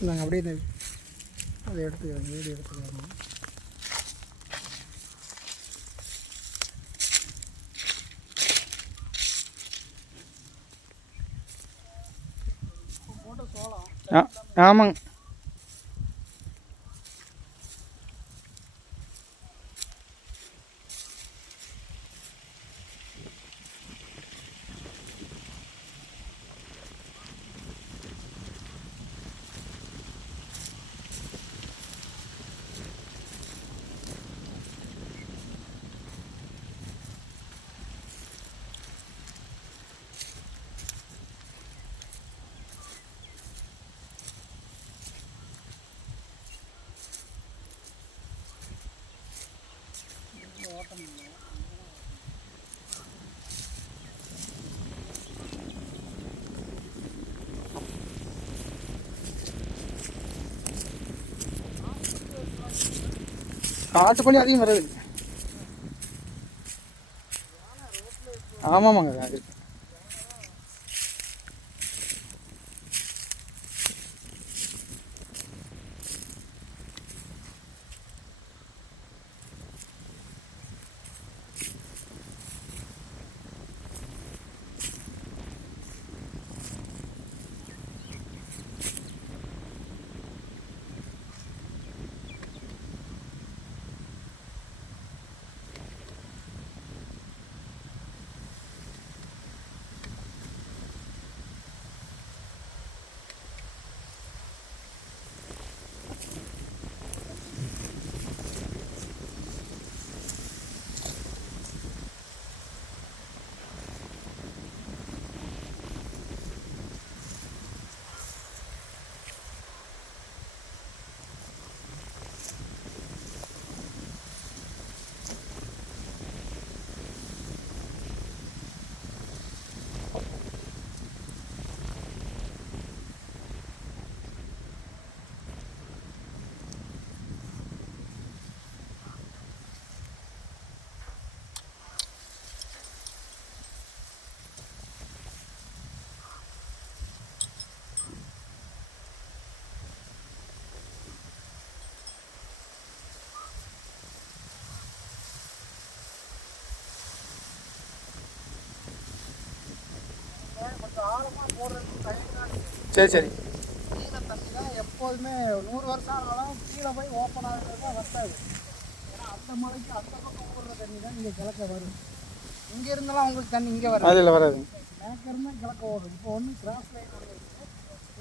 நாங்கள் அப்படியே இந்த அதை எடுத்துக்கிறோம் வீடியோ எடுத்துக்கிறோம் போட்ட ஆ ஆமாங்க. காட்டுக்கோழி அதிகம் வராது ஆமாமாங்க அது. சரி சரி. கீழே தண்ணி தான் எப்போதுமே நூறு வருஷம் ஆனாலும் கீழே போய் ஓப்பன் ஆகுறது தான் வட்டாது ஏன்னா அந்த மலைக்கு அந்த பக்கம் ஓடுற தண்ணி தான் இங்கே கிழக்க வரும். இங்கே இருந்தாலும் உங்களுக்கு தண்ணி இங்கே வரும் அதில் வராது. இருந்தால் கிழக்க ஓடும். இப்போ ஒன்று கிராஸ் லைன் ஒன்று இருக்குது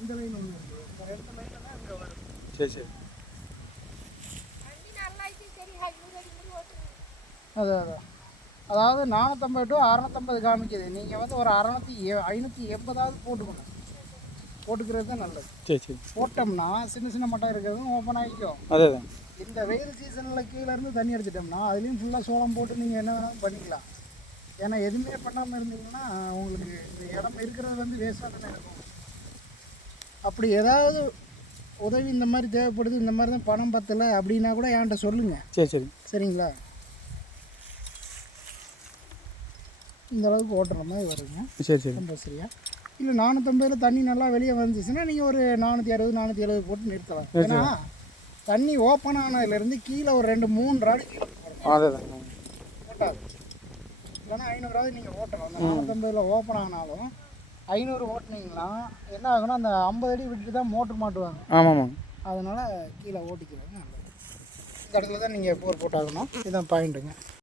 இந்த லைன் ஒன்று இருக்குது இந்த ரெண்டு லைனில் தான் இங்கே வரும். சரி சரி. அது அதான். அதாவது நானூற்றம்பது டு அறநூற்றம்பது காமிக்குது. நீங்கள் வந்து ஒரு அறநூற்றி ஐநூற்றி எண்பதாவது போட்டுக்கணும் போட்டுக்கிறது தான் நல்லது. சரி சரி. போட்டோம்னா சின்ன சின்ன மட்டம் இருக்கிறதும் ஓப்பன் ஆகிக்கும். அதே தான். இந்த வெயில் சீசனில் கீழே இருந்து தண்ணி எடுத்துட்டோம்னா அதுலேயும் ஃபுல்லாக சோளம் போட்டு நீங்கள் என்ன வேணாலும் பண்ணிக்கலாம். ஏன்னா எதுவுமே பண்ணாமல் இருந்தீங்கன்னா உங்களுக்கு இந்த இடம் இருக்கிறது வந்து வேஸ்ட்டாக தானே இருக்கும். அப்படி ஏதாவது உதவி இந்த மாதிரி தேவைப்படுது இந்த மாதிரி தான் பணம் பத்தலை அப்படின்னா கூட என்கிட்ட சொல்லுங்கள் சரி சரி. சரிங்களா? இந்த அளவுக்கு ஓட்டுற மாதிரி வருங்க. சரி சரி. கம்பல்சரியாக இல்லை நானூற்றம்பதில் தண்ணி நல்லா வெளியே வந்துச்சுன்னா நீங்கள் ஒரு நானூற்றி அறுபது நானூற்றி எழுபது போட்டு நிறுத்தலாம். ஏன்னா தண்ணி ஓப்பன் ஆனதுலேருந்து கீழே ஒரு ரெண்டு மூணு ராடு கீழே ஓட்டாது இல்லைன்னா ஐநூறுராவது நீங்கள் ஓட்டலாம். அந்த நானூற்றம்பதில் ஓப்பன் ஆனாலும் ஐநூறு ஓட்டுனீங்கன்னா என்ன ஆகும்னா அந்த ஐம்பது அடி விட்டுட்டு தான் மோட்ரு மாட்டுவாங்க. ஆமாம். அதனால் கீழே ஓட்டிக்கிறது நல்லது. இந்த இடத்துல தான் நீங்கள் போர் போட்டாகணும். இதுதான் பாயிண்ட்டுங்க.